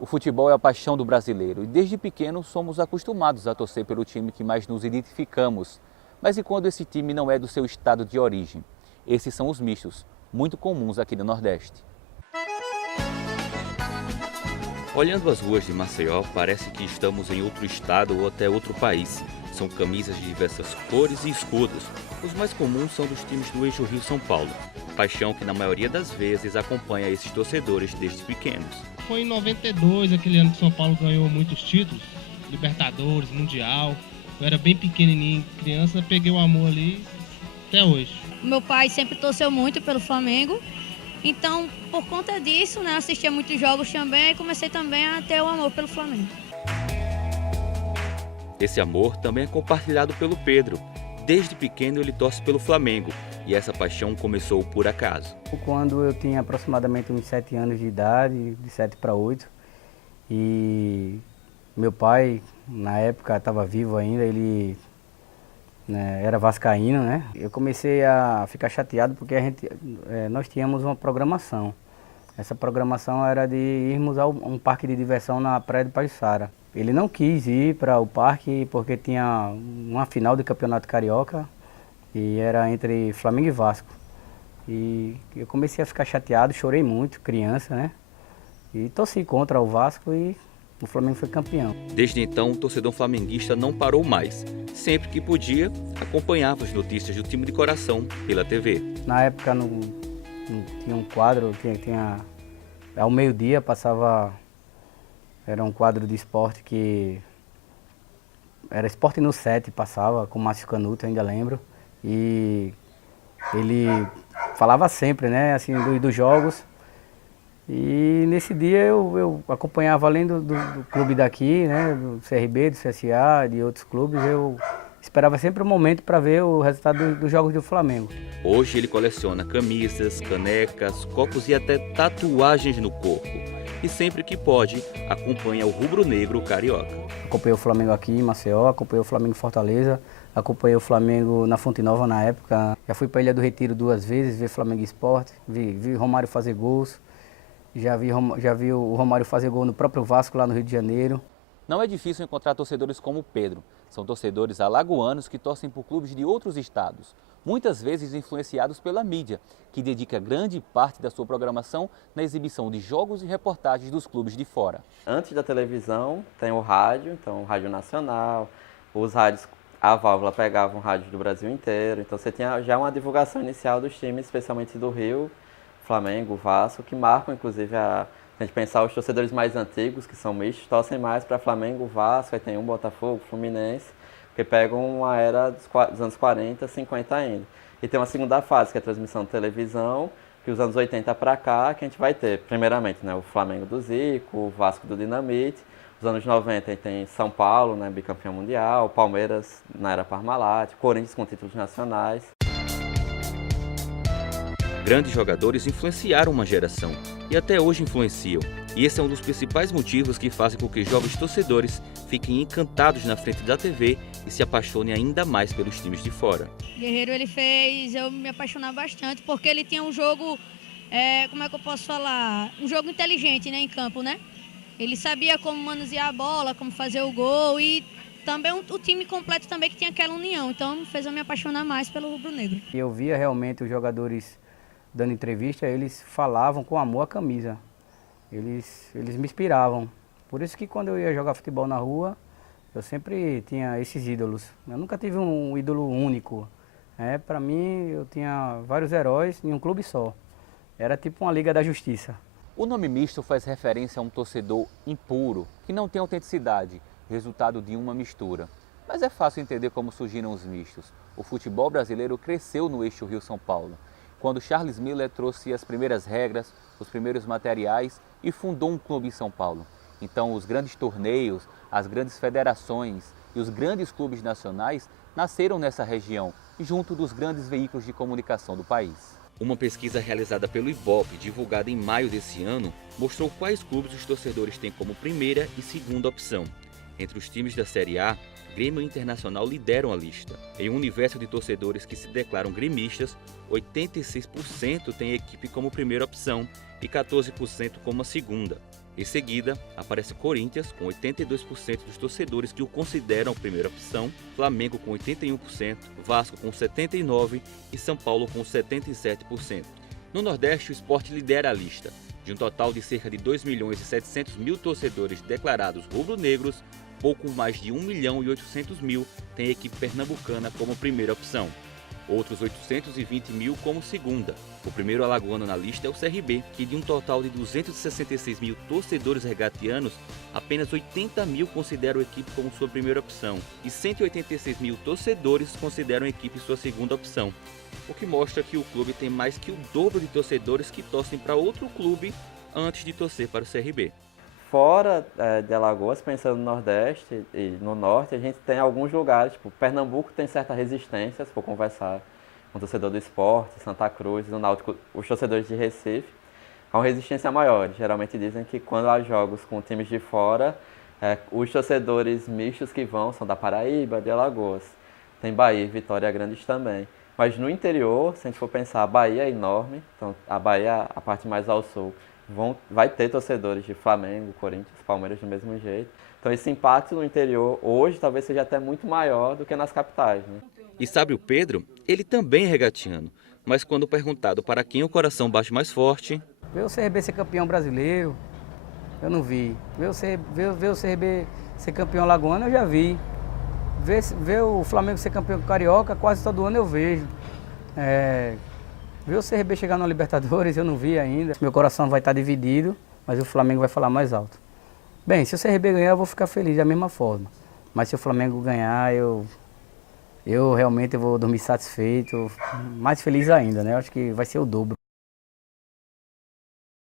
O futebol é a paixão do brasileiro e desde pequeno somos acostumados a torcer pelo time que mais nos identificamos. Mas e quando esse time não é do seu estado de origem? Esses são os mistos, muito comuns aqui no Nordeste. Olhando as ruas de Maceió, parece que estamos em outro estado ou até outro país. São camisas de diversas cores e escudos. Os mais comuns são dos times do eixo Rio-São Paulo. Paixão que na maioria das vezes acompanha esses torcedores desde pequenos. Foi em 92, aquele ano que São Paulo ganhou muitos títulos, Libertadores, Mundial. Eu era bem pequenininho, criança, peguei o amor ali até hoje. Meu pai sempre torceu muito pelo Flamengo, então por conta disso, né, assistia muitos jogos também e comecei também a ter o amor pelo Flamengo. Esse amor também é compartilhado pelo Pedro. Desde pequeno ele torce pelo Flamengo e essa paixão começou por acaso. Quando eu tinha aproximadamente uns 7 anos de idade, de 7 para 8, e meu pai, na época, estava vivo ainda, ele era vascaíno, né? Eu comecei a ficar chateado porque nós tínhamos uma programação. Essa programação era de irmos a um parque de diversão na Praia de Pajuçara. Ele não quis ir para o parque porque tinha uma final de Campeonato Carioca e era entre Flamengo e Vasco. E eu comecei a ficar chateado, chorei muito, criança, né? E torci contra o Vasco e o Flamengo foi campeão. Desde então, o torcedor flamenguista não parou mais. Sempre que podia, acompanhava as notícias do time de coração pela TV. Na época não tinha um quadro, ao meio-dia passava, era um quadro de esporte que era Esporte no 7, passava com o Márcio Canuto, ainda lembro. E ele falava sempre, né, assim, dos jogos. E nesse dia eu acompanhava, além do clube daqui, né, do CRB, do CSA, de outros clubes, eu esperava sempre um momento para ver o resultado dos jogos do Flamengo. Hoje ele coleciona camisas, canecas, copos e até tatuagens no corpo. E sempre que pode, acompanha o rubro-negro carioca. Acompanhei o Flamengo aqui em Maceió, acompanhei o Flamengo em Fortaleza, acompanhei o Flamengo na Fonte Nova na época. Já fui para a Ilha do Retiro 2 vezes, ver Flamengo Esporte, vi Romário fazer gols. Já vi o Romário fazer gol no próprio Vasco, lá no Rio de Janeiro. Não é difícil encontrar torcedores como o Pedro. São torcedores alagoanos que torcem por clubes de outros estados, muitas vezes influenciados pela mídia, que dedica grande parte da sua programação na exibição de jogos e reportagens dos clubes de fora. Antes da televisão tem o rádio, então o Rádio Nacional, os rádios, a válvula pegava um rádio do Brasil inteiro, então você tinha já uma divulgação inicial dos times, especialmente do Rio, Flamengo, Vasco, que marcam inclusive a gente pensar os torcedores mais antigos, que são mistos, torcem mais para Flamengo, Vasco, aí tem um Botafogo, Fluminense, que pegam uma era dos anos 40, 50 ainda. E tem uma segunda fase, que é a transmissão de televisão, que os anos 80 para cá, que a gente vai ter, primeiramente, né, o Flamengo do Zico, o Vasco do Dinamite, os anos 90 tem São Paulo, né, bicampeão mundial, Palmeiras na era Parmalat, Corinthians com títulos nacionais. Grandes jogadores influenciaram uma geração e até hoje influenciam. E esse é um dos principais motivos que fazem com que jovens torcedores fiquem encantados na frente da TV e se apaixonem ainda mais pelos times de fora. Guerreiro, ele fez eu me apaixonar bastante, porque ele tinha um jogo, como é que eu posso falar? Um jogo inteligente, né, em campo, né? Ele sabia como manusear a bola, como fazer o gol e também o time completo também que tinha aquela união. Então fez eu me apaixonar mais pelo rubro-negro. Eu via realmente os jogadores dando entrevista, eles falavam com amor à camisa. Eles me inspiravam. Por isso que quando eu ia jogar futebol na rua, eu sempre tinha esses ídolos. Eu nunca tive um ídolo único. Para mim, eu tinha vários heróis em um clube só. Era tipo uma Liga da Justiça. O nome misto faz referência a um torcedor impuro, que não tem autenticidade, resultado de uma mistura. Mas é fácil entender como surgiram os mistos. O futebol brasileiro cresceu no eixo Rio-São Paulo, quando Charles Miller trouxe as primeiras regras, os primeiros materiais e fundou um clube em São Paulo. Então os grandes torneios, as grandes federações e os grandes clubes nacionais nasceram nessa região, junto dos grandes veículos de comunicação do país. Uma pesquisa realizada pelo Ibope, divulgada em maio desse ano, mostrou quais clubes os torcedores têm como primeira e segunda opção. Entre os times da Série A, Grêmio e Internacional lideram a lista. Em um universo de torcedores que se declaram gremistas, 86% têm a equipe como primeira opção e 14% como a segunda. Em seguida, aparece Corinthians, com 82% dos torcedores que o consideram primeira opção, Flamengo com 81%, Vasco com 79% e São Paulo com 77%. No Nordeste, o Sport lidera a lista. De um total de cerca de 2.700.000 torcedores declarados rubro-negros, pouco mais de 1.800.000 tem a equipe pernambucana como primeira opção. Outros 820.000 como segunda. O primeiro alagoano na lista é o CRB, que de um total de 266.000 torcedores regatianos, apenas 80.000 consideram a equipe como sua primeira opção e 186.000 torcedores consideram a equipe sua segunda opção, o que mostra que o clube tem mais que o dobro de torcedores que torcem para outro clube antes de torcer para o CRB. Fora de Alagoas, pensando no Nordeste e no Norte, a gente tem alguns lugares, tipo Pernambuco tem certa resistência, se for conversar com o torcedor do Sport, Santa Cruz, no Náutico, os torcedores de Recife, há uma resistência maior. Geralmente dizem que quando há jogos com times de fora, os torcedores mistos que vão são da Paraíba, de Alagoas. Tem Bahia e Vitória Grandes também. Mas no interior, se a gente for pensar, a Bahia é enorme, então a Bahia, a parte mais ao sul, vai ter torcedores de Flamengo, Corinthians, Palmeiras do mesmo jeito. Então esse impacto no interior hoje talvez seja até muito maior do que nas capitais, né? E sabe o Pedro? Ele também é regatiano, mas quando perguntado para quem o coração bate mais forte... Ver o CRB ser campeão brasileiro, eu não vi. Ver o CRB ser campeão alagoano, eu já vi. Ver o Flamengo ser campeão carioca, quase todo ano eu vejo. Ver o CRB chegar na Libertadores, eu não vi ainda. Meu coração vai estar dividido, mas o Flamengo vai falar mais alto. Bem, se o CRB ganhar, eu vou ficar feliz da mesma forma. Mas se o Flamengo ganhar, eu realmente vou dormir satisfeito, mais feliz ainda, né? Eu acho que vai ser o dobro.